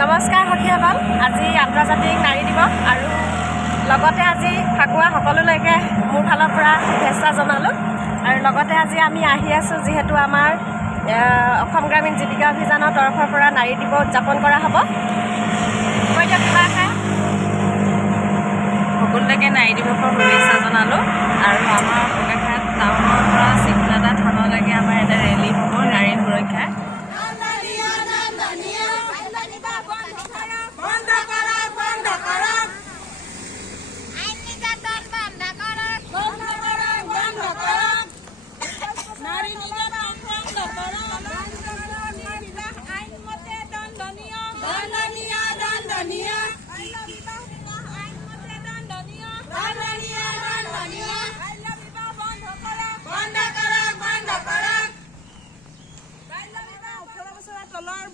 নমস্কাৰ সখীসকল, আজি আন্তৰ্জাতিক নাৰী দিৱস আৰু লগতে আজি ফাকুৱা সকলোলৈকে মোৰ ফালৰ পৰা শুভেচ্ছা জনালোঁ। আৰু লগতে আজি আমি আহি আছোঁ যিহেতু আমাৰ অসম গ্ৰামীণ জীৱিকা অভিযানৰ তৰফৰ পৰা নাৰী দিৱস উদযাপন কৰা হ'ব। সকলোলৈকে নাৰী দিৱসৰ শুভেচ্ছা জনালোঁ। আৰু আমাৰ বোকাখাট টাউনৰ পৰা চিকনাদা থানলৈকে আমাৰ এটা ৰেলী হ'ব নাৰী সুৰক্ষা।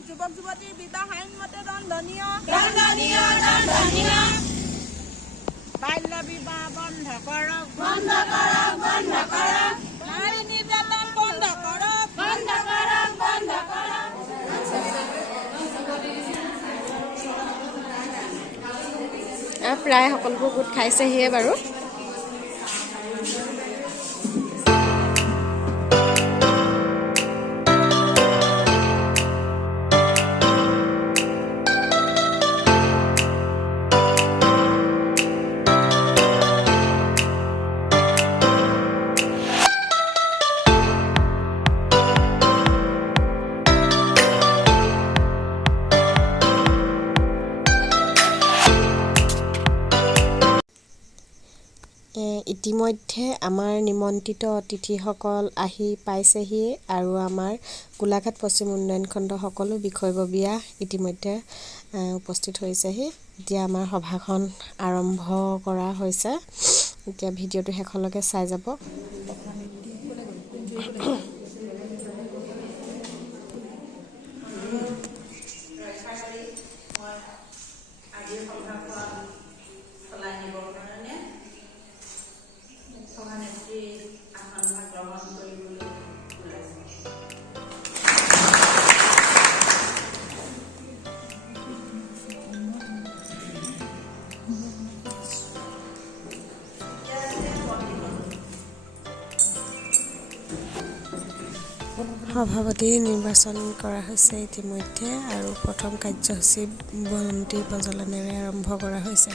যুৱক যুৱতীৰ বিবাহ আইনমতে দণ্ডনীয়। বাল্য বিবাহ বন্ধ কৰক, নাৰী নিৰ্যাতন বন্ধ কৰক, প্ৰায় সকলোবোৰ গোট খাইছেহিয়ে বাৰু। ইতিমধ্যে আমাৰ নিমন্ত্ৰিত অতিথিসকল আহি পাইছেহি আৰু আমাৰ গোলাঘাট পশ্চিম উন্নয়ন খণ্ড সকলো বিষয়ববীয়া ইতিমধ্যে উপস্থিত হৈছেহি। এতিয়া আমাৰ সভাখন আৰম্ভ কৰা হৈছে। এতিয়া ভিডিঅ'টো শেষলৈকে চাই যাব। সভাপতি নিৰ্বাচন কৰা হৈছে ইতিমধ্যে আৰু প্ৰথম কাৰ্যসূচী বন্তি প্ৰজ্বলনেৰে আৰম্ভ কৰা হৈছে।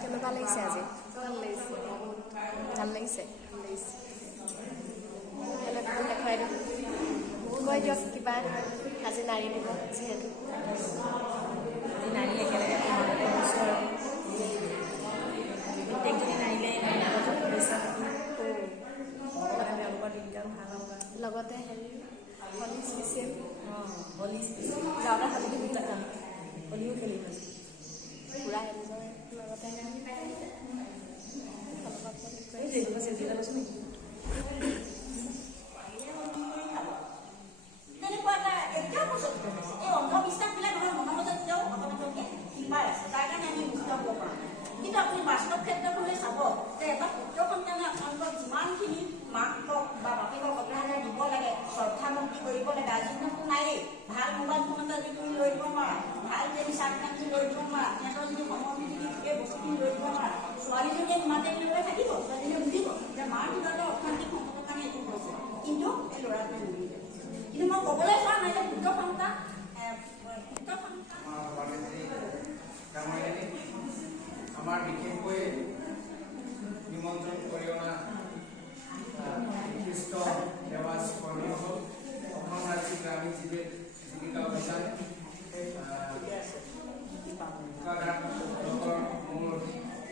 কেনেকুৱা লাগিছে আজি? ভাল লাগিছে। দেখুৱাই দিম কৈ দিয়ক কিবা আজি নাৰী দিৱস যিহেতু নাৰী একেলগে সমাজতে গৈছোঁ আৰু প্ৰত্যেকজনী নাৰীলে শুভেচ্ছা তেওঁলোকৰ দিনকাল ভাল হ'ব। লগতে হেৰি হলি স্পেচিয়েল হলি স্পেচিয়েল যাওঁতে হালধি দুটা খাম, হলিও খেলিম আজি পূৰা এনজয় লগতে তেনেকুৱা এটা এতিয়াও প্ৰচলিত হৈছে। এই অন্ধবিশ্বাসবিলাক আমাৰ মনৰ মাজত এতিয়াও অকণমানকৈ শিপাই আছে, তাৰ কাৰণে আমি মুক্ত হ'ব পাৰোঁ। কিন্তু আপুনি বাস্তৱ ক্ষেত্ৰখনলৈ চাব যে এটা পুত্ৰ সন্তানে আপোনালোকক যিমানখিনি মাকক বা বাপেকক অগ্ৰাধিকাৰ দিব লাগে, শ্ৰদ্ধা ভক্তি কৰিব লাগে, আজি দিনততো নায়েই। ভাল মোবাইল ফোন এটা যদি তুমি লৈ দিব নোৱাৰা, ভাল যদি চাৰ্ট পেণ্ট লৈ দিব নোৱাৰা, সিহঁতৰ যদি সময়খিনি এই বস্তুখিনি লৈ দিব নোৱাৰা, ছোৱালীজনীয়ে মাতে লৈ থাকিব, ছোৱালীজনীয়ে বুজিব যে মাৰ কিবা এটা অশান্তি সংকটৰ কাৰণে এইটো হৈছে, কিন্তু এই ল'ৰাটোৱে নুবুজে। কিন্তু মই ক'বলৈ চোৱা নাই যে পুত্ৰ সন্তান আমাৰ বিশেষকৈ নিমন্ত্ৰণ কৰি অনা বিশিষ্ট সেৱাজ কৰ্মীসকল, অসম ৰাজ্যিক গ্ৰামীণ জীৱিকা অভিযান ব্লকৰ মোৰ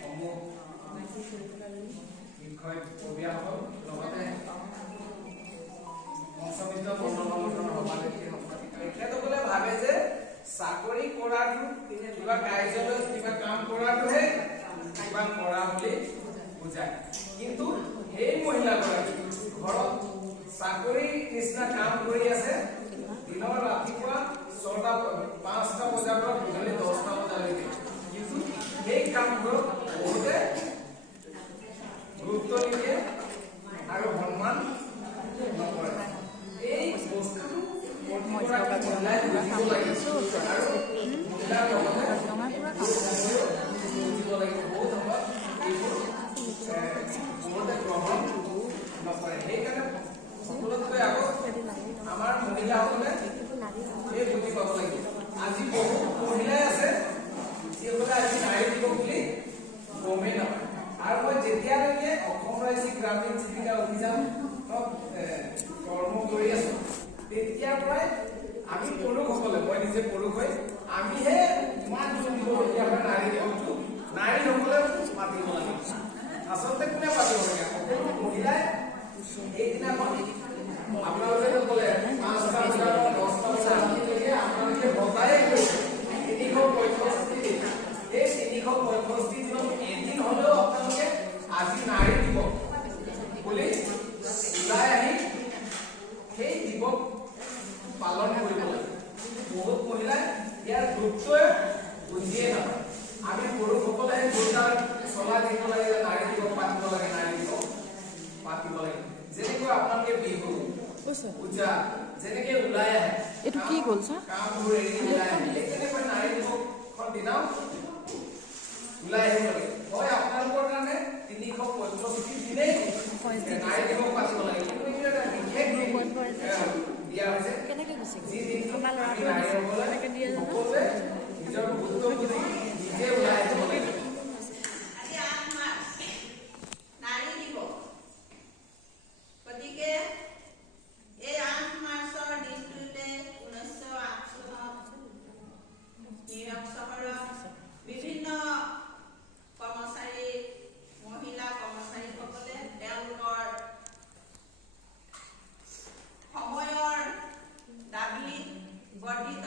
সমূহ বিষয়ববীয়াসকল, লগতে মঞ্চবিত তেখেতসকলে ভাবে যে চাকৰি কৰাটো কিবা কাৰ্যালয়ত কিবা কাম কৰাটোহে কিবা কৰা বুলি বুজায়। কিন্তু সেই মহিলাগৰাকী ঘৰত চাকৰি নিচিনা কাম কৰি আছে, দিনৰ ৰাতিপুৱা 5টা বজাৰ পৰা গধূলি 10টা বজালৈকে। কিন্তু সেই কামবোৰক বহুতে গুৰুত্ব নিদিয়ে আৰু সন্মান নকৰে। এই বস্তুটো আমাৰ মহিলাসকলে এই বুজি পাব লাগিব। আজি বহু মহিলাই আছে যিসকলে আজি নাৰী দিৱস বুলি গমেই নাপায়। আৰু মই যেতিয়ালৈকে অসম ৰাজ্যিক গ্ৰামীণ জীৱিকা অভিযানত কৰ্ম কৰি আছো, তেতিয়াৰ পৰাই আমি পুৰুষসকলে, মই নিজে পুৰুষ হৈ আমিহে ইমান জোৰ দিবলগীয়া হয় নাৰী দিৱসটো। নাৰীসকলে পাতিব লাগে, আচলতে কোনে পাতিব লাগে? সকলো মহিলাই এইদিনাখন আপোনালোকে ক'লে 5টা বজাৰ পৰা 10টা বজালৈকে আপোনালোকে বজাই কৰিছে 365 দিন। এই 365 দিনত এদিন হলেও আপোনালোকে আজি নাৰী দিৱস বুলি ওলাই আহি সেই দিৱস পালন কৰিব লাগে। বহুত মহিলাই ইয়াৰ গুৰুত্বই বুজিয়ে নাপায়। আমি পুৰুষসকলে গুৰুত্ব চলাই দিব লাগে, নাৰী দিৱস পাতিব লাগে, নাৰী দিৱস পাতিব লাগে। যেনেকৈ আপোনালোকে বিহু পূজা যেনেকে ওলাই আহে, এইটো কি গ'ল ছাৰ, কামবোৰ এৰি ওলাই আহে, তেনেকৈ নাৰী দিৱসখন দিনাও ওলাই আহিব লাগে। হয়, আপোনালোকৰ কাৰণে 365 দিনেই নাৰী দিৱস পাতিব লাগে। কিন্তু এইটো এটা বিশেষ দিয়া হৈছে, যি দিনটো আমি নাৰীসকলে সকলোৱে নিজৰ গুৰুত্ব বুজি নিজে ওলাই আহিব লাগে। আজি 8 মাৰ্চ নাৰী দিৱস। গতিকে এই 8 মাৰ্চৰ দিনটোতে 1908 চনত নিউয়ৰ্ক চহৰত বিভিন্ন কৰ্মচাৰী, মহিলা কৰ্মচাৰীসকলে তেওঁলোকৰ সময়ৰ দাবী বৰ্ধিত